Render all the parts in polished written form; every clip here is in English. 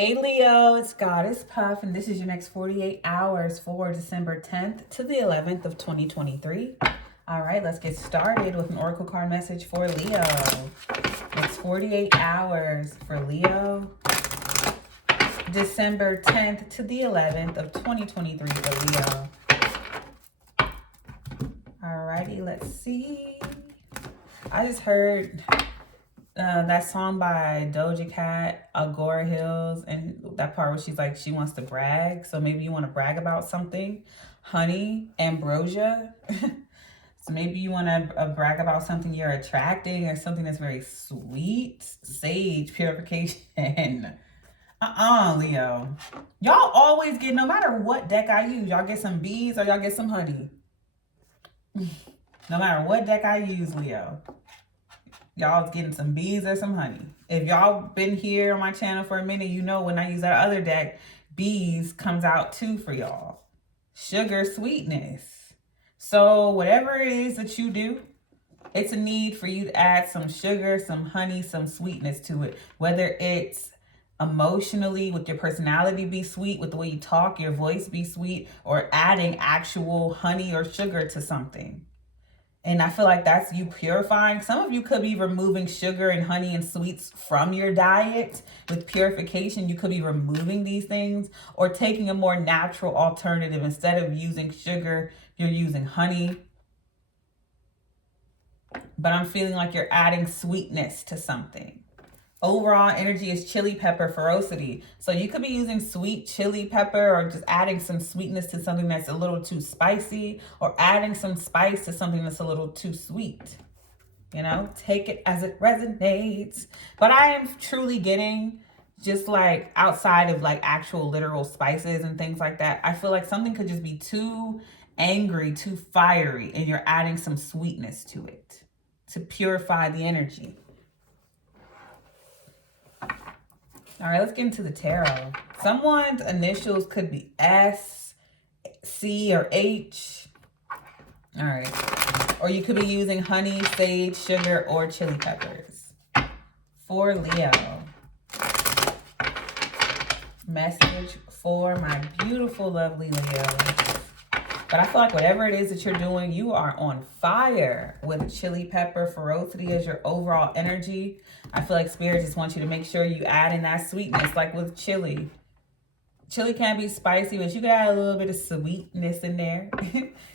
Hey Leo, it's Goddess Puff, and this is your next 48 hours for December 10th to the 11th of 2023. All right, let's get started with an oracle card message for Leo. It's 48 hours for Leo, December 10th to the 11th of 2023 for Leo. All righty, let's see. I just heard that song by Doja Cat, Agora Hills, and that part where she's like, she wants to brag. So maybe you want to brag about something. Honey, ambrosia. So maybe you want to brag about something you're attracting or something that's very sweet. Sage, purification. Leo. Y'all always get, no matter what deck I use, y'all get some bees or y'all get some honey. No matter what deck I use, Leo, y'all's getting some bees or some honey. If y'all been here on my channel for a minute, you know when I use that other deck, bees comes out too for y'all. Sugar, sweetness. So whatever it is that you do, it's a need for you to add some sugar, some honey, some sweetness to it. Whether it's emotionally, with your personality be sweet, with the way you talk, your voice be sweet, or adding actual honey or sugar to something. And I feel like that's you purifying. Some of you could be removing sugar and honey and sweets from your diet. With purification, you could be removing these things or taking a more natural alternative. Instead of using sugar, you're using honey. But I'm feeling like you're adding sweetness to something. Overall energy is chili pepper ferocity. So you could be using sweet chili pepper or just adding some sweetness to something that's a little too spicy, or adding some spice to something that's a little too sweet. You know, take it as it resonates. But I am truly getting, just like outside of like actual literal spices and things like that, I feel like something could just be too angry, too fiery, and you're adding some sweetness to it to purify the energy. All right, let's get into the tarot. Someone's initials could be S, C, or H. All right. Or you could be using honey, sage, sugar, or chili peppers. For Leo. Message for my beautiful, lovely Leo. But I feel like whatever it is that you're doing, you are on fire with chili pepper ferocity as your overall energy. I feel like Spirit just wants you to make sure you add in that sweetness, like with chili. Chili can be spicy, but you can add a little bit of sweetness in there.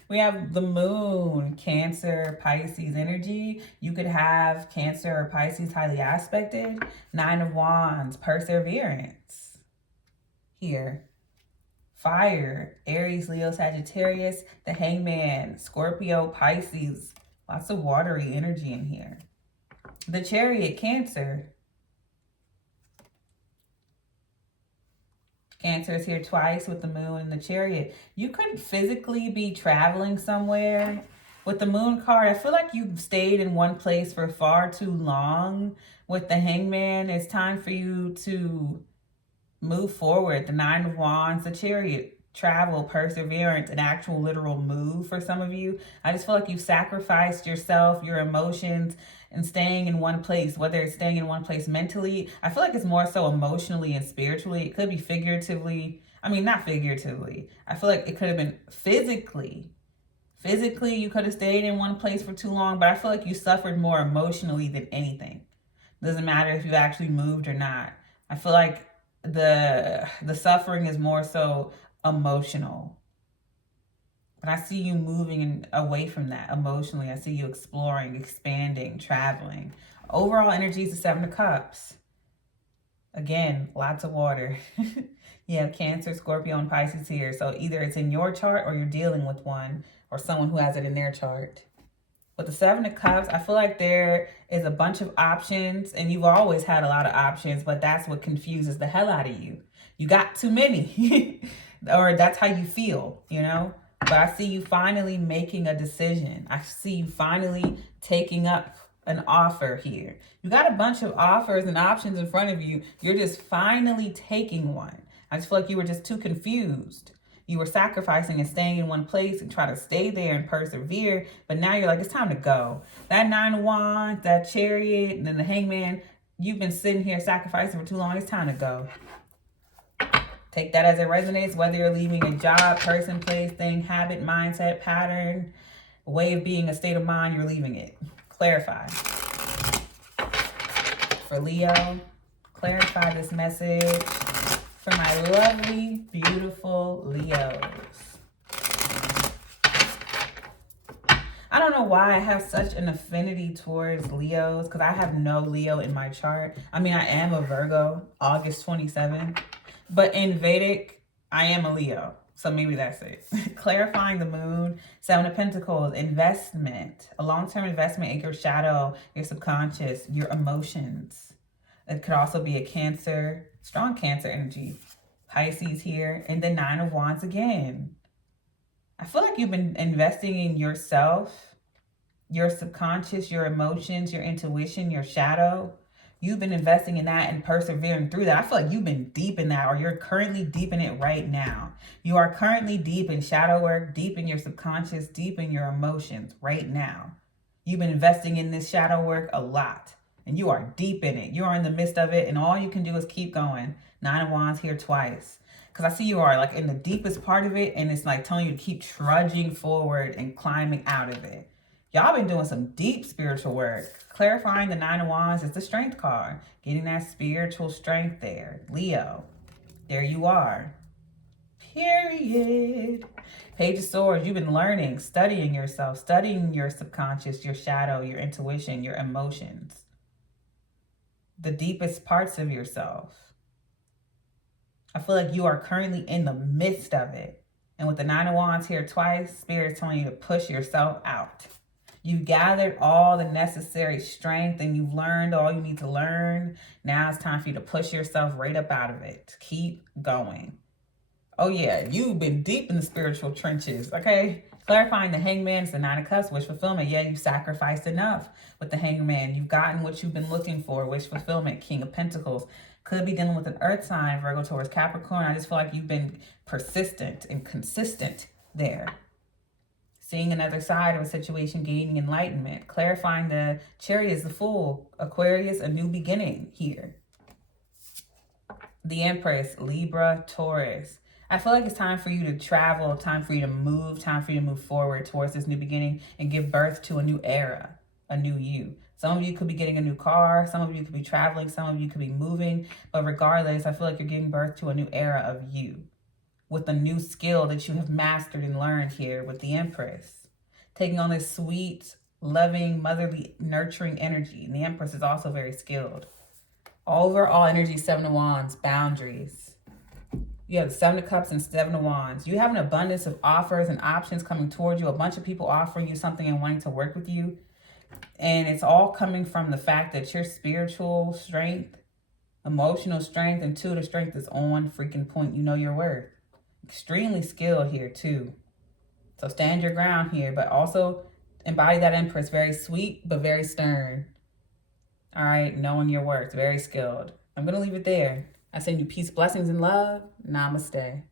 We have the moon, Cancer, Pisces energy. You could have Cancer or Pisces highly aspected. 9 of Wands, perseverance. Here. Fire, Aries, Leo, Sagittarius, the Hangman, Scorpio, Pisces. Lots of watery energy in here. The Chariot, Cancer. Cancer is here twice with the moon and the Chariot. You could physically be traveling somewhere. With the moon card, I feel like you've stayed in one place for far too long. With the Hangman, it's time for you to move forward. The 9 of Wands, the Chariot, travel, perseverance, an actual literal move for some of you. I just feel like you've sacrificed yourself, your emotions, and staying in one place, whether it's staying in one place mentally. I feel like it's more so emotionally and spiritually. It could be figuratively. I mean, not figuratively. I feel like it could have been physically. Physically, you could have stayed in one place for too long, but I feel like you suffered more emotionally than anything. Doesn't matter if you actually moved or not. I feel like the suffering is more so emotional. But I see you moving away from that emotionally. I see you exploring, expanding, traveling. Overall energy is the 7 of Cups. Again, lots of water. You have Cancer, Scorpio, and Pisces here. So either it's in your chart or you're dealing with one or someone who has it in their chart. With the 7 of Cups, I feel like there is a bunch of options, and you've always had a lot of options, but that's what confuses the hell out of you. You got too many, or that's how you feel, you know? But I see you finally making a decision. I see you finally taking up an offer here. You got a bunch of offers and options in front of you. You're just finally taking one. I just feel like you were just too confused. You were sacrificing and staying in one place and try to stay there and persevere. But now you're like, it's time to go. That 9 of Wands, that Chariot, and then the Hangman, you've been sitting here sacrificing for too long. It's time to go. Take that as it resonates, whether you're leaving a job, person, place, thing, habit, mindset, pattern, way of being, a state of mind, you're leaving it. Clarify. For Leo, clarify this message for my lovely, beautiful Leos. I don't know why I have such an affinity towards Leos, because I have no Leo in my chart. I mean, I am a Virgo, August 27th, but in Vedic, I am a Leo. So maybe that's it. Clarifying the moon, 7 of Pentacles, investment, a long-term investment in your shadow, your subconscious, your emotions. It could also be a Cancer, strong Cancer energy. Pisces here, and the 9 of Wands again. I feel like you've been investing in yourself, your subconscious, your emotions, your intuition, your shadow. You've been investing in that and persevering through that. I feel like you've been deep in that, or you're currently deep in it right now. You are currently deep in shadow work, deep in your subconscious, deep in your emotions right now. You've been investing in this shadow work a lot, and you are deep in it. You are in the midst of it, and all you can do is keep going. 9 of Wands here twice. Because I see you are like in the deepest part of it, and it's like telling you to keep trudging forward and climbing out of it. Y'all been doing some deep spiritual work. Clarifying the 9 of Wands is the strength card. Getting that spiritual strength there. Leo, there you are. Period. Page of Swords, you've been learning, studying yourself, studying your subconscious, your shadow, your intuition, your emotions. The deepest parts of yourself. I feel like you are currently in the midst of it. And with the 9 of Wands here twice, Spirit's telling you to push yourself out. You've gathered all the necessary strength and you've learned all you need to learn. Now it's time for you to push yourself right up out of it. Keep going. Oh yeah, you've been deep in the spiritual trenches, okay? Clarifying the Hangman is the 9 of Cups, wish fulfillment. Yeah, you sacrificed enough with the Hangman. You've gotten what you've been looking for, wish fulfillment. King of Pentacles. Could be dealing with an earth sign, Virgo, Taurus, Capricorn. I just feel like you've been persistent and consistent there. Seeing another side of a situation, gaining enlightenment. Clarifying the Chariot is the Fool. Aquarius, a new beginning here. The Empress, Libra, Taurus. I feel like it's time for you to travel, time for you to move, time for you to move forward towards this new beginning and give birth to a new era, a new you. Some of you could be getting a new car. Some of you could be traveling. Some of you could be moving. But regardless, I feel like you're giving birth to a new era of you with a new skill that you have mastered and learned here with the Empress. Taking on this sweet, loving, motherly, nurturing energy. And the Empress is also very skilled. Overall energy, 7 of Wands, boundaries. You have the 7 of Cups and 7 of Wands. You have an abundance of offers and options coming towards you. A bunch of people offering you something and wanting to work with you. And it's all coming from the fact that your spiritual strength, emotional strength, intuitive strength is on freaking point. You know your worth. Extremely skilled here too. So stand your ground here, but also embody that Empress. Very sweet, but very stern. All right, knowing your worth. Very skilled. I'm going to leave it there. I send you peace, blessings, and love. Namaste.